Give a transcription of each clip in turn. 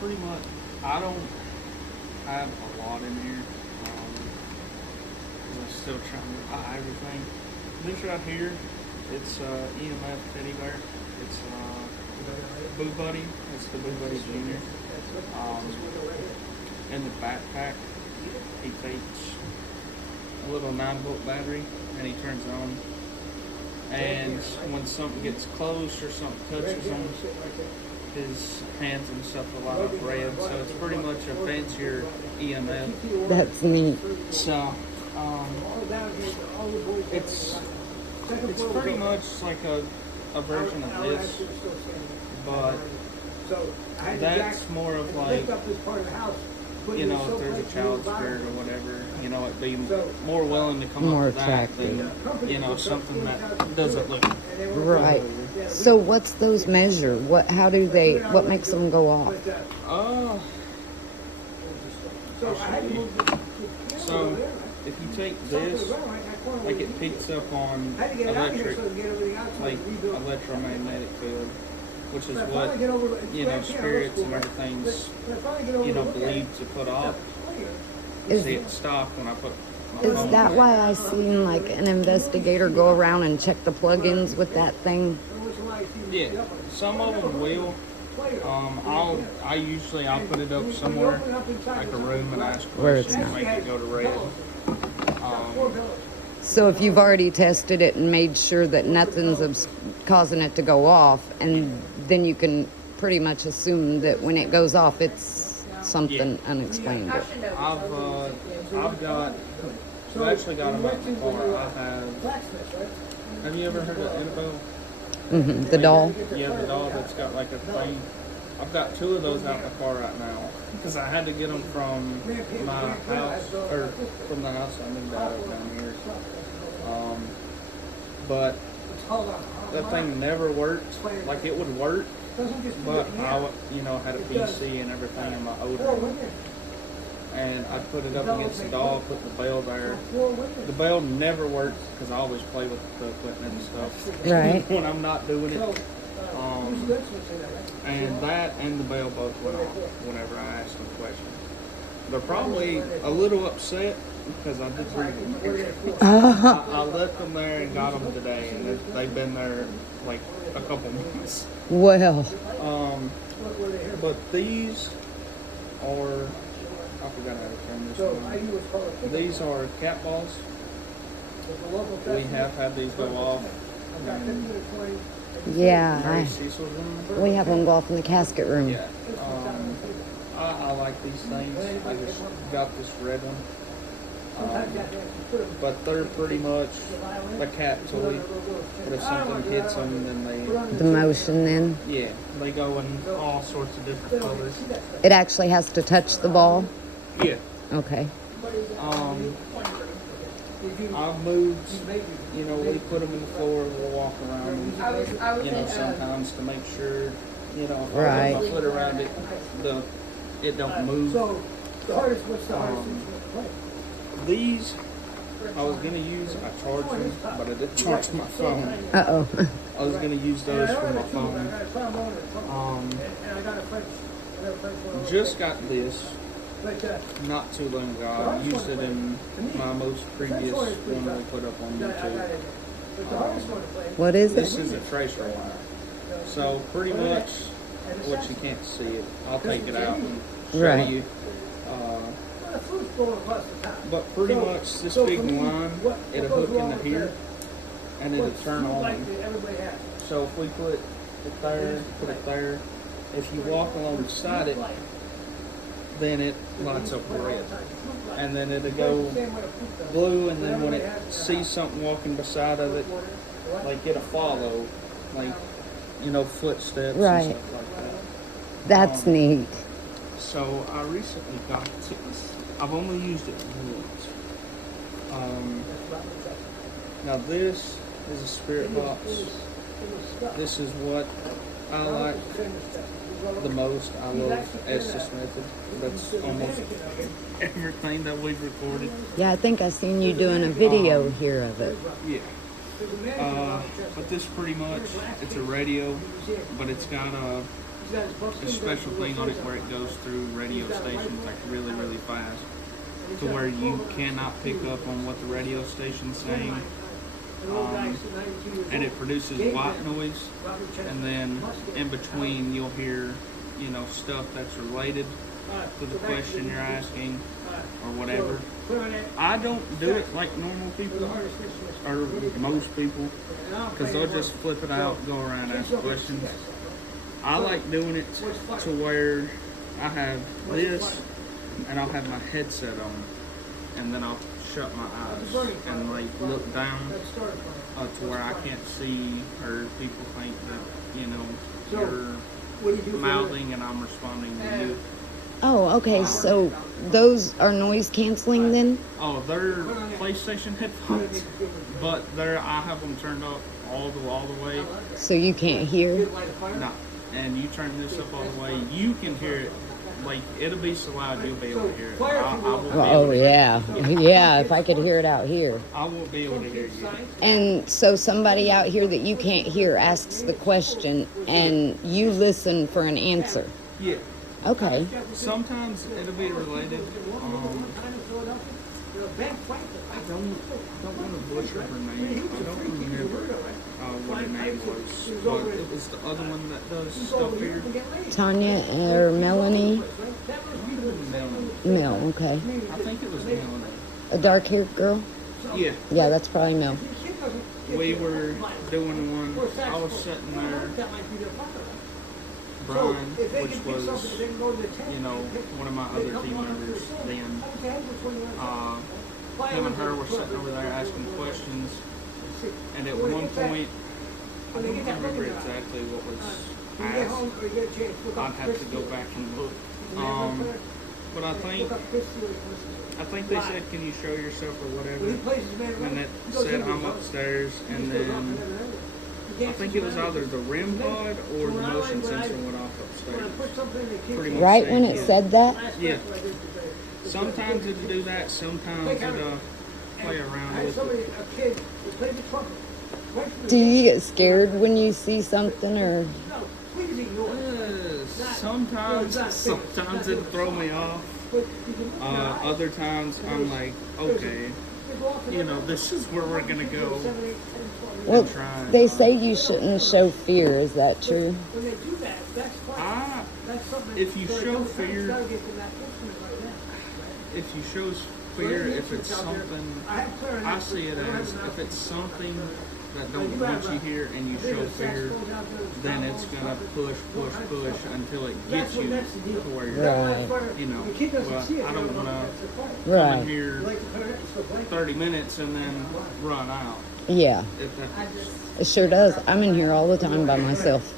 pretty much, I don't have a lot in here. I'm still trying to buy everything. This right here, it's EMF teddy bear. It's Boo Buddy. It's the Boo Buddy Junior. In the backpack, he takes a little 9-volt battery and he turns it on. And when something gets close or something touches him, his hands and stuff will light up red. So it's pretty much a fancier EMF. That's neat. So it's pretty much like a version of this, but that's more of like, you know, if there's a child spirit or whatever, you know, it'd be more willing to come More up to that attractive. than, you know, something that doesn't look Right. So what's those measure? How do they, what makes them go off? I'll show you. So if you take this, like it picks up on electromagnetic field, which is what, you know, spirits and everything's, you know, believed to put off. Is- See, it stopped when I put my Is phone that down. why I seen like an investigator go around and check the plugins with that thing? Yeah, some of them will. I'll put it up somewhere, like a room, and ask Where it's questions, not. make it go to red. So if you've already tested it and made sure that nothing's causing it to go off, and then you can pretty much assume that when it goes off, it's something unexplained. I've actually got them out in the car. Have you ever heard of Annabelle? The doll. Yeah, the doll that's got like a thing. I've got 2 of those out in the car right now because I had to get them from my house, or from the house I moved out of down here. But that thing never worked. Like it would work, but I, you know, had a PC and everything in my older one. And I put it up against the doll, put the bell there. The bell never works because I always play with the equipment and stuff. Right. When I'm not doing it. And that and the bell both went off whenever I asked them questions. They're probably a little upset because I did bring them. I left them there and got them today, and they've been there like a couple months. Well, But these are, I forgot how to turn this on. These are cat balls. We have had these go off. yeah, Mary Cecil's room. we have one go off in the casket room. Yeah. I like these things. I just got this red one. But they're pretty much a cat toy. But if something hits them, then The motion then. they go in all sorts of different colors. It actually has to touch the ball. Yeah. Okay. I've moved, you know, we put them in the floor, we'll walk around, you know, sometimes to make sure, you know, if I Right. put my foot around it, it don't move. These, I was going to use, I charged them, but I didn't charge my phone. Uh-oh. I was going to use those for my phone. Just got this not too long ago. I used it in my most previous one we put up on YouTube. What is This it? is a tracer wire. So pretty much what you can't see it. I'll take it out and show Right. you. But pretty much this big line, it'll hook into here and it'll turn on. So if we put it there, if you walk alongside it, then it lights up red. And then it'll go blue, and then when it sees something walking beside of it, like it'll follow, like, you know, footsteps Right. and stuff like that. That's neat. So I recently got this. I've only used it once. Now this is a spirit box. This is what I like the most. I love Estes Method. That's almost everything that we've recorded. Yeah, I think I seen you doing a video here of it. Yeah. But this pretty much, it's a radio, but it's got a a special thing on it where it goes through radio stations like really, really fast, to where you cannot pick up on what the radio station's saying. And it produces white noise, and then in between you'll hear, stuff that's related to the question you're asking or whatever. I don't do it like normal people or most people, because they'll just flip it out, go around, ask questions. I like doing it to where I have this, and I'll have my headset on, and then I'll shut my eyes and like look down to where I can't see, or people think that you're mouthing and I'm responding to you. Oh, okay. So those are noise canceling then? Oh, they're PlayStation headphones, but I have them turned up all the way. So you can't hear? No, and you turn this up all the way, you can hear it. Like, it'll be so loud you'll be able to hear it. I won't be able Oh to hear yeah, yeah. If I could hear it out here. it. I won't be able to hear you. And so somebody out here that you can't hear asks the question, and you listen for an answer. Yeah. Okay. Sometimes it'll be related. I don't want to butcher her name. I don't remember what her name was, but it was the other one that does stuff here. Tanya or Melanie? Melanie. Mel, okay. I think it was Melanie. A dark-haired girl? Yeah. Yeah, that's probably Mel. We were doing one. I was sitting there. Brian, which was, one of my other team members then. Him and her were sitting over there asking questions, and at one point, I don't remember exactly what was asked. I'd have to go back and look. But I think they said, "Can you show yourself?" or whatever. And it said, "I'm upstairs," and then I think it was either the REM pod or the motion sensor went off upstairs. Pretty much Right same when it deal. said that? Yeah. Sometimes it'll do that. Sometimes it'll play around with it. Do you get scared when you see something, or? Sometimes it'll throw me off. Other times I'm like, okay, this is where we're gonna go. Well, they say you shouldn't show fear. Is that true? If you show fear, if it's something, I see it as if it's something that don't want you here and you show fear, then it's gonna push until it gets you to where you're Right. well, I don't wanna come Right. in here 30 minutes and then run out. Yeah, If that it sure does. I'm in here all the time by myself.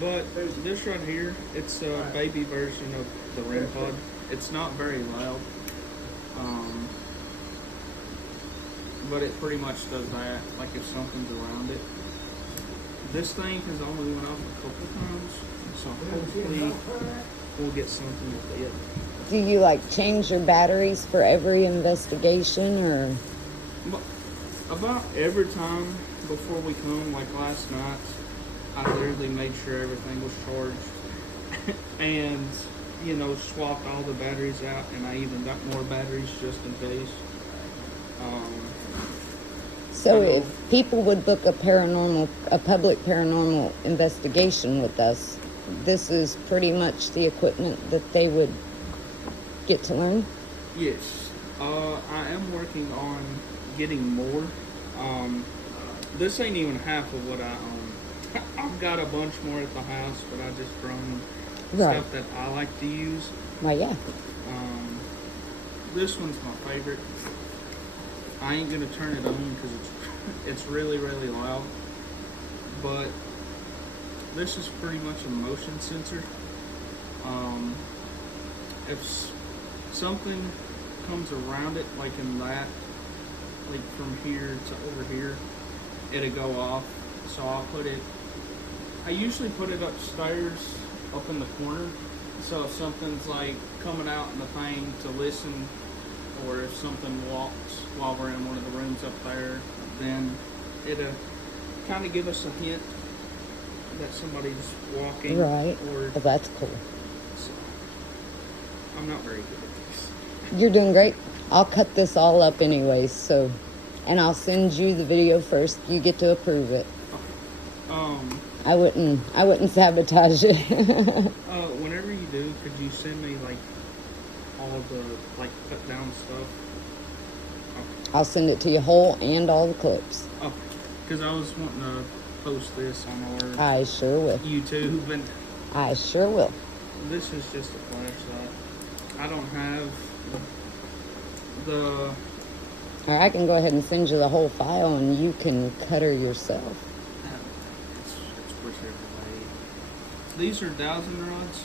But this right here, it's a baby version of the REM pod. It's not very loud, but it pretty much does that. Like if something's around it. This thing has only went off a couple times, so hopefully we'll get something with it. Do you change your batteries for every investigation, or? About every time before we come, like last night, I literally made sure everything was charged and, swapped all the batteries out, and I even got more batteries just in case. So if people would book a public paranormal investigation with us, this is pretty much the equipment that they would get to learn? Yes. I am working on getting more. This ain't even half of what I own. I've got a bunch more at the house, but I just thrown stuff that I like to use. Why, yeah. This one's my favorite. I ain't gonna turn it on because it's really, really loud. But this is pretty much a motion sensor. If something comes around it, like in that, like from here to over here, it'll go off. So I usually put it upstairs, up in the corner. So if something's like coming out in the thing to listen, or if something walks while we're in one of the rooms up there, then it'll kind of give us a hint that somebody's walking. Right. Or Well, that's cool. so, I'm not very good at this. You're doing great. I'll cut this all up anyways, so, and I'll send you the video first. You get to approve it. I wouldn't sabotage it. Whenever you do, could you send me like all the like cut down stuff? I'll send it to you whole and all the clips. Okay. Because I was wanting to post this on our I sure will. YouTube, and I sure will. this is just a flashlight. I don't have the. Or I can go ahead and send you the whole file and you can cut her yourself. It's whichever way. These are dowsing rods.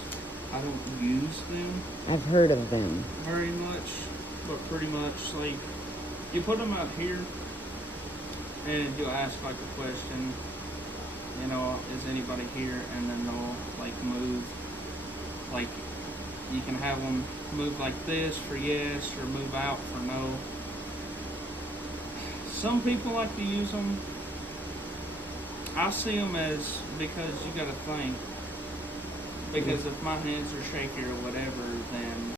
I don't use them I've heard of them. very much, but pretty much like you put them out here, and you'll ask like a question. You know, is anybody here? And then they'll like move. Like you can have them move like this for yes, or move out for no. Some people like to use them. I see them as, because you got to think. Because if my hands are shaky or whatever, then